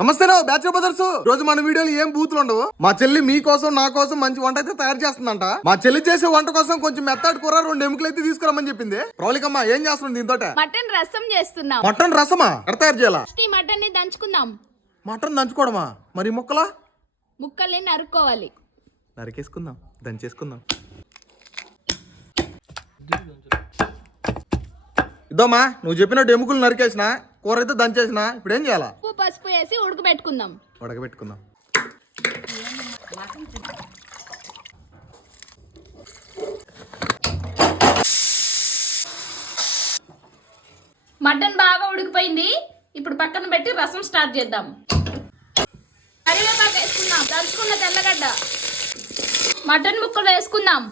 నమస్తే bachelor brothers. రోజు మన వీడియోలు ఏం బూతులు ఉండవు. మా చెల్లి మీకోసం నా కోసం మంచి వంట అయితే తయారు చేస్తుందంట. మా చెల్లి చేసే వంట కోసం కొంచెం మెత్తటి కూర 2 ఎముకలు అయితే తీసుకురామని చెప్పింది. ప్రౌలికమ్మ ఏం చేస్తుంది దీంతో? మటన్ రసం చేస్తున్నాం. మటన్ రసమా? ఎక్కడ తయారు చేయాలా? మటన్ ని దంచుకుందాం. మటన్ దంచుకోవడమా? మరి ముక్కలా? ముక్కల్ని నరుక్కోవాలి. నరికేసుకుందాం, దంచేసుకుందాం. ఇదోమా నువ్వు చెప్పినట్టు ఎముకలు నరికేసిన, కూర అయితే దంచేసిన. ఇప్పుడు ఏం చేయాలా? ఉప్పు పసుపు వేసి ఉడకబెట్టుకుందాం. ఉడకబెట్టుకుందాం. మటన్ బాగా ఉడికిపోయింది. ఇప్పుడు పక్కన పెట్టి రసం స్టార్ట్ చేద్దాం. కరివేపాకు వేసుకుందాం. దంచుకున్న తెల్లగడ్డ, మటన్ ముక్కలు వేసుకుందాం.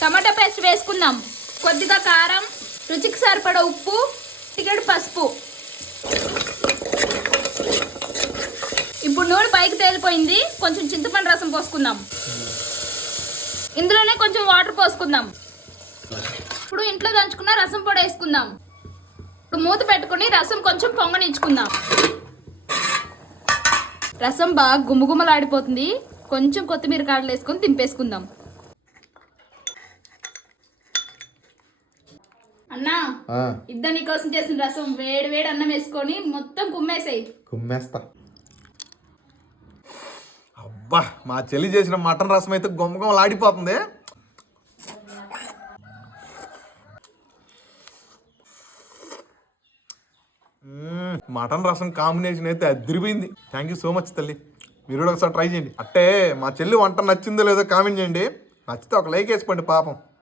టమాటా పేస్ట్ వేసుకుందాం. కొద్దిగా కారం, రుచికి సరిపడా ఉప్పు, చిటికెడు పసుపు. ఇప్పుడు నూనె పైకి తేలిపోయింది. కొంచెం చింతపండు రసం పోసుకుందాం. ఇందులోనే కొంచెం వాటర్ పోసుకుందాం. ఇప్పుడు ఇంట్లో దంచుకున్న రసం పొడి వేసుకుందాం. ఇప్పుడు మూత పెట్టుకుని రసం కొంచెం పొంగనించుకుందాం. రసం బాగా గుమగుమలాడిపోతుంది. కొంచెం కొత్తిమీర కాడలు వేసుకొని దింపేసుకుందాం. అన్నా, ఇద్దరు నీకోసం చేసిన రసం వేడి వేడి అన్నం వేసుకొని మొత్తం కుమ్మేసాయి. కుమ్మేస్తా. అబ్బా, మా చెల్లి చేసిన మటన్ రసం అయితే గుమ్మగుమ్మలాడిపోతుంది. మటన్ రసం కాంబినేషన్ అయితే అదిరిపోయింది. థ్యాంక్ యూ సో మచ్ తల్లి. మీరు కూడా ఒకసారి ట్రై చేయండి. అట్టే మా చెల్లి వంట నచ్చిందో లేదో కామెంట్ చేయండి. నచ్చితే ఒక లైక్ వేసుకోండి పాపం.